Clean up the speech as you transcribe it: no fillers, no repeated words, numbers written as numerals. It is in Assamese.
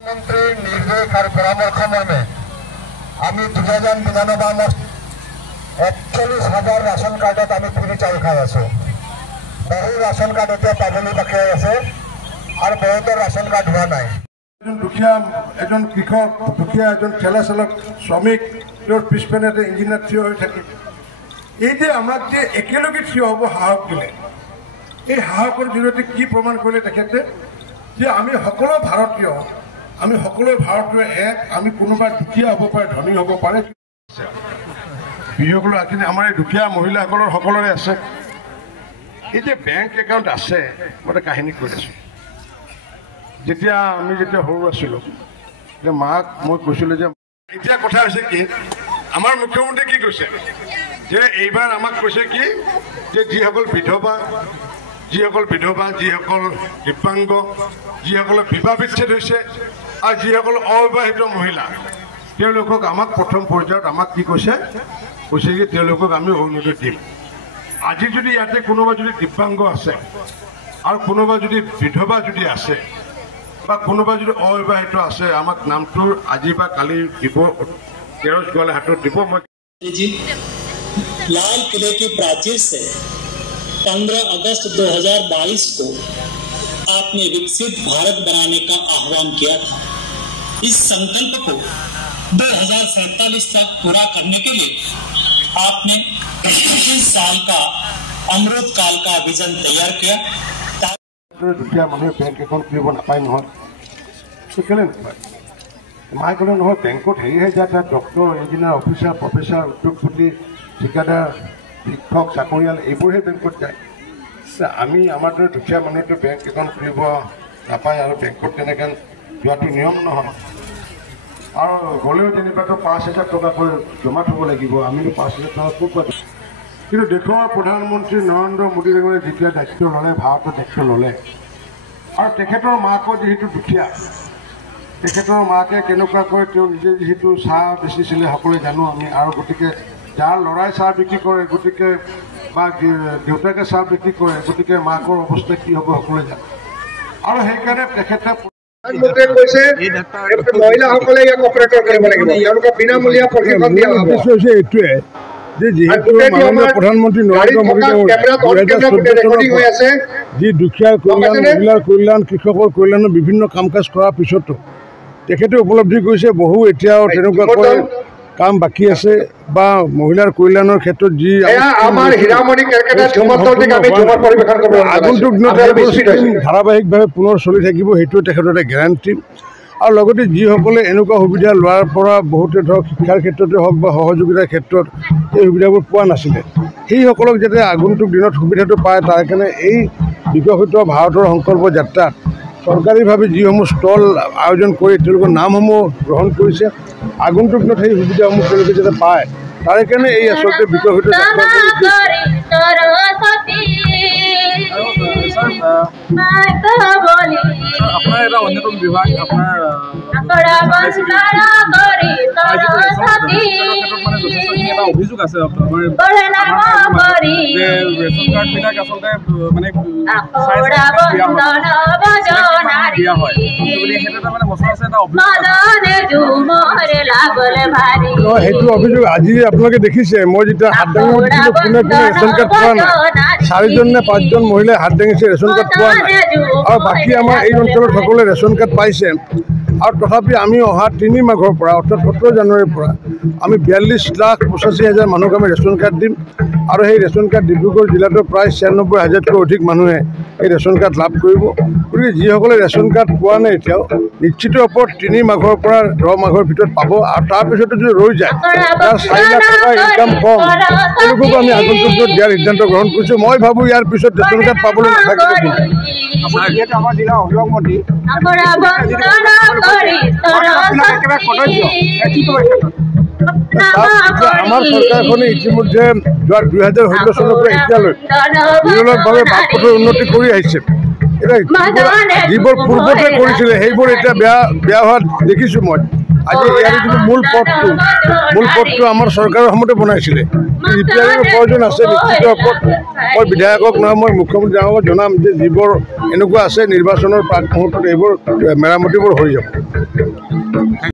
मंत्री निर्देश और परामर्श मर्मे आमी 2099 41,000 राशन कार्डत आमी फ्री चाउल खाई आसो। बहु राशन कार्ड एतिया पाबली बाकी आछे और बहुतर राशन कार्ड हुआ नाई। दुखिया एजन कृषक दुखिया एजन ठेला चालक श्रमिक তোর পিছপেনে ইঞ্জিনিয়ার থিয় হয়ে থাকে। এই যে আমাক যে একেলগে থিয় হব সাহস দিলে, এই সাহসৰ জৰিয়তে কি প্ৰমাণ কৰিলে তেখেতে যে আমি সকলো ভাৰতীয়, আমি সকলো ভাৰতীয় এক, আমি কোনোবা দুখীয়া হ'ব পাৰে, ধনী হ'ব পাৰে। বিহুসকলৰ আখিনি আমাৰ এই দুখীয়া মহিলাসকলৰ সকলোৰে আছে। এই যে বেংক একাউণ্ট আছে, মই এটা কাহিনী কৈ আছোঁ। যেতিয়া আমি সৰু আছিলোঁ, যে মাক মই কৈছিলোঁ যে এতিয়া কথা হৈছে কি, আমাৰ মুখ্যমন্ত্ৰী কি কৈছে যে এইবাৰ আমাক কৈছে কি যে যিসকল বিধৱা, যিসকল দিব্যাংগ, যিসকলৰ বিবাহ বিচ্ছেদ হৈছে আৰু যিসকল অবিবাহিত মহিলা, তেওঁলোকক আমাক প্ৰথম পৰ্যায়ত আমাক কি কৈছে কি তেওঁলোকক আমি অৰুণোদয় দিম। আজি যদি ইয়াতে কোনোবা যদি দিব্যাংগ আছে আৰু কোনোবা যদি বিধৱা যদি আছে বা কোনোবা যদি অবিবাহিত আছে, আমাক নামটো আজি বা কালি দিব, তেৰছ গলে হাতত দিব। মই लाल किले की प्राचीर से 15 अगस्त 2022 को आपने विकसित भारत बनाने का आह्वान किया था। इस संकल्प को 2047 तक पूरा करने के लिए आपने 25 साल का अमृत काल का विजन तैयार किया। দুখীয়া মানুহে বেংক একাউণ্ট খুলিব নাপায় নহয়, কেলে নাপায়? মায়ে ক'লে নহয় বেংকত হেৰিহে যায়, তাত ডক্টৰ, ইঞ্জিনিয়াৰ, অফিচাৰ, প্ৰফেচাৰ, উদ্যোগপতি, ঠিকাদাৰ, শিক্ষক, চাকৰিয়াল এইবোৰহে বেংকত যায়। আমি আমাৰ দৰে দুখীয়া মানুহেতো বেংক একাউণ্ট খুলিব নাপায় আৰু বেংকত তেনেকৈ যোৱাটো নিয়ম নহয়। আৰু গ'লেও যেনিবাতো 5,000 টকাকৈ জমা থ'ব লাগিব। আমিতো 5,000 টকা ক'ত পাব? কিন্তু দেশৰ প্ৰধানমন্ত্ৰী নৰেন্দ্ৰ মোদী ডাঙৰীয়াই যেতিয়া দায়িত্ব ল'লে, ভাৰতৰ দায়িত্ব ল'লে, আৰু তেখেতৰ মাকৰ যিহেতু দুখীয়া, তেখেতৰ মাকে কেনেকুৱাকৈ তেওঁ নিজে যিহেতু চাহ বেচিছিলে সকলোৱে জানো আমি, আৰু গতিকে যাৰ ল'ৰাই চাহ বিক্ৰী কৰে, গতিকে বা দেউতাকে চাহ বিক্ৰী কৰে, গতিকে মাকৰ অৱস্থা কি হ'ব সকলোৱে জানে। আৰু সেইকাৰণে তেখেতে মহিলাসকলে ইয়াক অপাৰেটৰ কৰিব লাগিব, তেওঁলোকক বিনামূলীয়া প্ৰশিক্ষণ দিয়া হ'ব। এইটোৱে যে যিহেতু মাননীয় প্ৰধানমন্ত্ৰী নৰেন্দ্ৰ মোদী যি দুখীয়াৰ কল্যাণ, মহিলাৰ কল্যাণ, কৃষকৰ কল্যাণৰ বিভিন্ন কাম কাজ কৰাৰ পিছতো তেখেতে উপলব্ধি কৰিছে বহু এতিয়াও তেনেকুৱাকৈ কাম বাকী আছে বা মহিলাৰ কল্যাণৰ ক্ষেত্ৰত যি আগন্তুক দিনত ধাৰাবাহিকভাৱে পুনৰ চলি থাকিব, সেইটোৱে তেখেতৰ এটা গেৰাণ্টি। আৰু লগতে যিসকলে এনেকুৱা সুবিধা লোৱাৰ পৰা বহুতে ধৰক শিক্ষাৰ ক্ষেত্ৰতে হওক বা সহযোগিতাৰ ক্ষেত্ৰত এই সুবিধাবোৰ পোৱা নাছিলে, সেইসকলক যাতে আগন্তুক দিনত সুবিধাটো পায়, তাৰ কাৰণে এই বিকশিত ভাৰতৰ সংকল্প যাত্ৰাত চৰকাৰীভাৱে যিসমূহ ষ্টল আয়োজন কৰি তেওঁলোকৰ নামসমূহ গ্ৰহণ কৰিছে, আগন্তুক দিনত সেই সুবিধাসমূহ তেওঁলোকে যাতে পায়, তাৰে কাৰণে এই আচলতে বিকশিত যাত্ৰা। আপোনাৰ এটা অন্যতম বিভাগ আপোনাৰ এটা অভিযোগ আছে ৰেচন কাৰ্ডবিলাক আচলতে মানে দিয়া হয়, সেইটো অভিযোগ আজি আপোনালোকে দেখিছে। মই যেতিয়া হাত দাঙিব দিছিলোঁ, কোনে ৰেচন কাৰ্ড পোৱা নাই, 4জন নে 5জন মহিলাই হাত দাঙিছে, ৰেচন কাৰ্ড পোৱা নাই। আৰু বাকী আমাৰ এই অঞ্চলত সকলোৱে ৰেচন কাৰ্ড পাইছে। আৰু তথাপি আমি অহা 3 মাঘৰ পৰা অৰ্থাৎ 17 জানুৱাৰীৰ পৰা আমি 42,85,000 মানুহক আমি ৰেচন কাৰ্ড দিম। আৰু সেই ৰেচন কাৰ্ড ডিব্ৰুগড় জিলাতো প্ৰায় 96,000তকৈ অধিক মানুহে এই ৰেচন কাৰ্ড লাভ কৰিব। গতিকে যিসকলে ৰেচন কাৰ্ড পোৱা নাই এতিয়াও নিশ্চিত ওপৰত 3 মাঘৰ পৰা 10 মাঘৰ ভিতৰত পাব। আৰু তাৰপিছতো যদি ৰৈ যায়, তাৰ 4 লাখ টকা ইনকাম কম, তেওঁলোককো আমি আগন্তুক দিয়াৰ সিদ্ধান্ত গ্ৰহণ কৰিছোঁ। মই ভাবোঁ ইয়াৰ পিছত ৰেচন কাৰ্ড পাবলৈ নাথাকিব। আমাৰ জিলা অভিভাৱক মন্ত্ৰী আমাৰ চৰকাৰখনে ইতিমধ্যে যোৱা 2016 চনৰ পৰা এতিয়ালৈ নিৰলসভাৱে বাট-পথৰ উন্নতি কৰি আহিছে। এতিয়া যিবোৰ পূৰ্বতে কৰিছিলে সেইবোৰ এতিয়া বেয়া হোৱা দেখিছোঁ মই। আজি ইয়াৰ যিটো মূল পথটো আমাৰ চৰকাৰৰ সময়তে বনাইছিলে ৰিপেয়াৰিঙৰ প্ৰয়োজন আছে নিশ্চিত ওপৰত মই বিধায়কক নহয় মই মুখ্যমন্ত্ৰী ডাঙৰক জনাম যে যিবোৰ এনেকুৱা আছে নিৰ্বাচনৰ প্ৰাক মুহূৰ্তত এইবোৰ মেৰামতিবোৰ হৈ যাব।